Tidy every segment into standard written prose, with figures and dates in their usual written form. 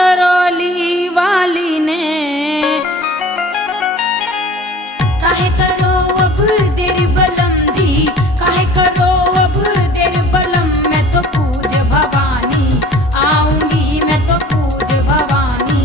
करौली वाली ने। काहे करो अब देर बलम जी, काहे करो अब देर बलम, मैं तो पूज भवानी आऊंगी, मैं तो पूज भवानी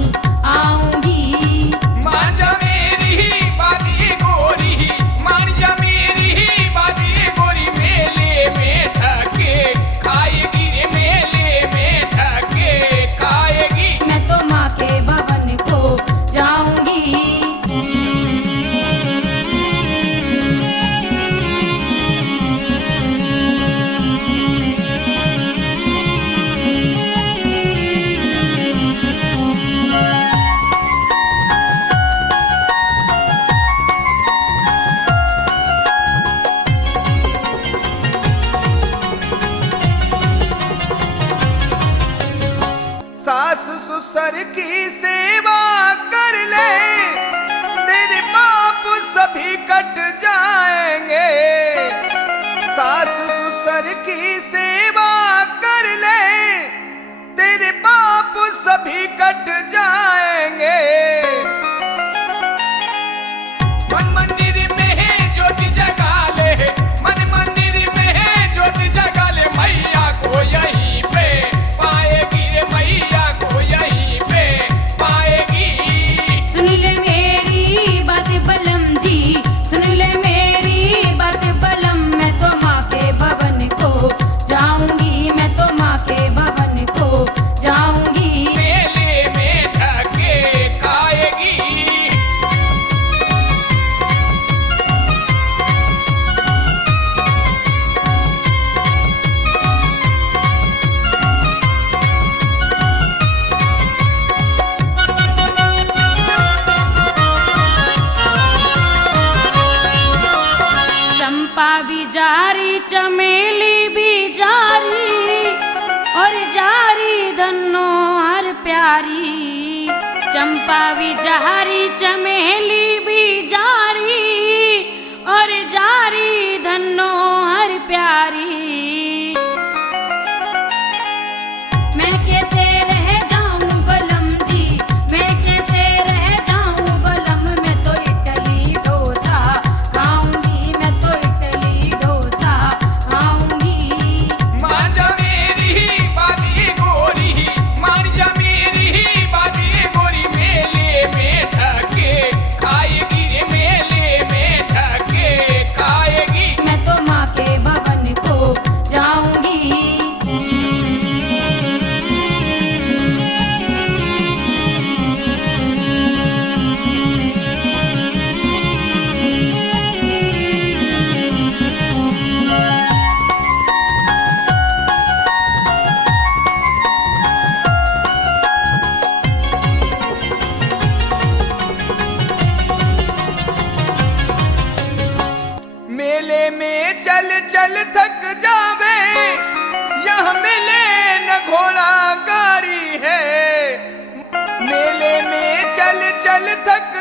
आऊंगी। मान जा मेरी बाती गोरी, मान जा मेरी बाती गोरी, मेले में ठके खाएगी रे, मेले में ठके खाएगी। मैं तो माँ के भवन को जाऊंगी। सास ससुर की सेवा कर ले, तेरे पाप सभी कट जाएंगे। सास ससुर की सेवा कर ले, तेरे पाप सभी कट जाएंगे। मन मंदिर में ज्योति जगा ले, मन मंदिर में ज्योति जगा ले, मैया को यहीं पे पाएगी रे, मैया को यहीं पे पाएगी। सुन ले मेरी बात बलम जी, सुन ले मेरी बात बलम, मैं तो माँ के भवन को जाऊंगी, मैं तो माँ के भवन को जाऊंगी। मेले में ठके खाएगी। चंपा भी जारी, चमेली भी जारी, और जारी धनो हर प्यारी। चंपा भी जारी, चमेली भी जारी, और जारी धनो हर प्यारी। मैं कैसे रह जाऊं बलम जी, मैं कैसे रह जाऊं बलम, मैं तो इडली डोसा खाऊंगी, मैं तो इडली डोसा खाऊंगी। मान जा मेरी बाती गोरी, मान जा मेरी बाती गोरी, मेले में ठके खाएगी रे, मेले में ठके खाएगी। मैं तो माँ के भवन को जाऊंगी। मेले में चल चल थक जावे, यह मेले न घोड़ा गाड़ी है। मेले में चल चल थक